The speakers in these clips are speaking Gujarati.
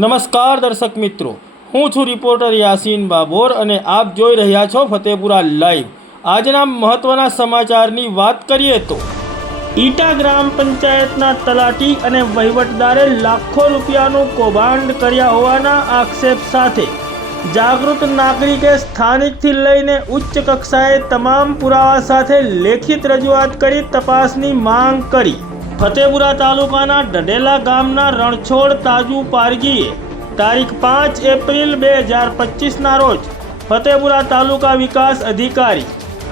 નમસ્કાર દર્શક મિત્રો. હું છું રિપોર્ટર યાસીન બાબોર અને આપ જોઈ રહ્યા છો ફતેપુરા લાઈવ. આજના મહત્વના સમાચારની વાત કરીએ તો, ઈટા ગ્રામ પંચાયતના તલાટી અને વહીવટદારે લાખો રૂપિયાનું કૌભાંડ કર્યા હોવાના આક્ષેપ સાથે જાગૃત નાગરિકે સ્થાનિકથી લઈને ઉચ્ચ કક્ષાએ તમામ પુરાવા સાથે લેખિત રજૂઆત કરી તપાસની માંગ કરી. ફતેપુરા તાલુકાના ડઢેલા ગામના રણછોડ તાજુ પારગીએ તારીખ પાંચ એપ્રિલ બે હજાર પચીસના રોજ ફતેપુરા તાલુકા વિકાસ અધિકારી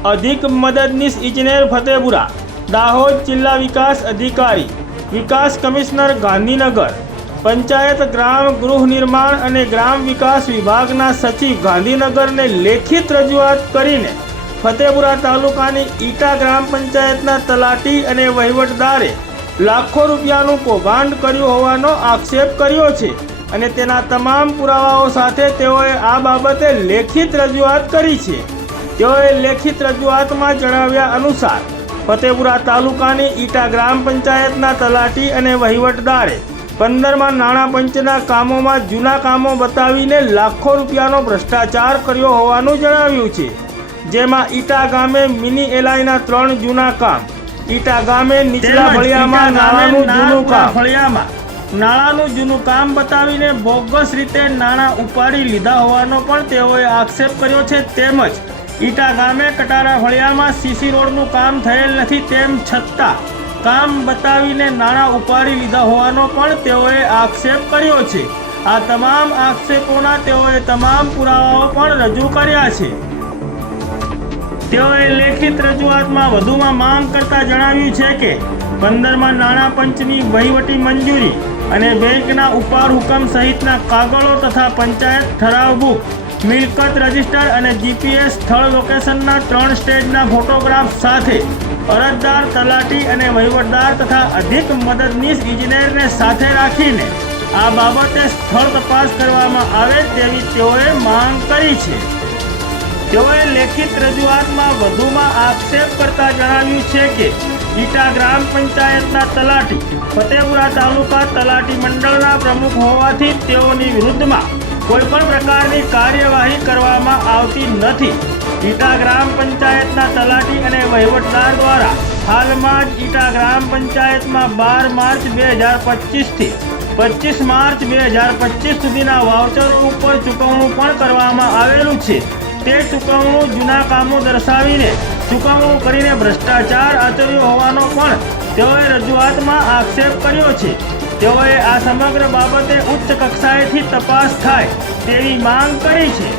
અધિક મદદનીશ ઇજનેર ફતેપુરા દાહોદ જિલ્લા વિકાસ અધિકારી વિકાસ કમિશનર ગાંધીનગર પંચાયત ગ્રામ ગૃહ નિર્માણ અને ગ્રામ વિકાસ વિભાગના સચિવ ગાંધીનગરને લેખિત રજૂઆત કરીને ફતેપુરા તાલુકાની ઈટા ગ્રામ પંચાયતના તલાટી અને વહીવટદારે લાખો રૂપિયાનું કૌભાંડ કર્યું હોવાનો આક્ષેપ કર્યો છે અને તેના તમામ પુરાવાઓ સાથે તેઓએ આ બાબતે લેખિત રજૂઆત કરી છે. તેઓએ લેખિત રજૂઆતમાં જણાવ્યા અનુસાર, ફતેપુરા તાલુકાની ઈટા ગ્રામ પંચાયતના તલાટી અને વહીવટદારે પંદરમાં નાણાં પંચના કામોમાં જૂના કામો બતાવીને લાખો રૂપિયાનો ભ્રષ્ટાચાર કર્યો હોવાનું જણાવ્યું છે. જેમાં ઈટા ગામે મિની એલાઈના ત્રણ જૂના કામ ઈટા ગામે નીચલા ફળિયામાં નાણાનું જૂનું કામ. ફળિયામાં નાણાંનું જૂનું કામ બતાવીને બોગસ રીતે નાણાં ઉપાડી લીધા હોવાનો પણ તેઓએ આક્ષેપ કર્યો છે. તેમજ ઈટા ગામે કટારા ફળિયામાં સીસી રોડનું કામ થયેલ નથી તેમ છતાં કામ બતાવીને નાણાં ઉપાડી લીધા હોવાનો પણ તેઓએ આક્ષેપ કર્યો છે. આ તમામ આક્ષેપોના તેઓએ તમામ પુરાવાઓ પણ રજૂ કર્યા છે. તેઓએ લેખિત રજૂઆતમાં વધુમાં માંગ કરતા જણાવ્યું છે કે પંદરમાં નાણાં પંચની વહીવટી મંજૂરી અને બેંકના ઉપાડ હુકમ સહિતના કાગળો તથા પંચાયત ઠરાવ બુક, મિલકત રજિસ્ટર અને જીપીએસ સ્થળ લોકેશનના ત્રણ સ્ટેજના ફોટોગ્રાફ સાથે અરજદાર, તલાટી અને વહીવટદાર તથા અધિક મદદનીશ ઇજનેરને સાથે રાખીને આ બાબતે સ્થળ તપાસ કરવામાં આવે તેવી તેઓએ માંગ કરી છે. તેઓએ લેખિત રજૂઆતમાં વધુમાં આક્ષેપ કરતા જણાવ્યું છે કે, ઈટા ગ્રામ પંચાયતના તલાટી, ફતેપુરા તાલુકા તલાટી મંડળના પ્રમુખ હોવાથી તેઓની વિરુદ્ધમાં કોઈપણ પ્રકારની કાર્યવાહી કરવામાં આવતી નથી. ઈટા ગ્રામ પંચાયતના તલાટી અને વહીવટદાર દ્વારા હાલમાં જ ઈટા ગ્રામ પંચાયતમાં બાર માર્ચ બે હજાર પચીસથી પચીસ માર્ચ બે હજાર પચીસ સુધીના વાઉચરો ઉપર ચૂકવણું પણ કરવામાં આવેલું છે. તે ચૂકવણું જૂના કામો દર્શાવીને ચૂકવણો કરીને ભ્રષ્ટાચાર આચર્યો હોવાનો પણ તેઓએ રજૂઆતમાં આક્ષેપ કર્યો છે. તેઓએ આ સમગ્ર બાબતે ઉચ્ચ કક્ષાએથી તપાસ થાય તેવી માંગ કરી છે.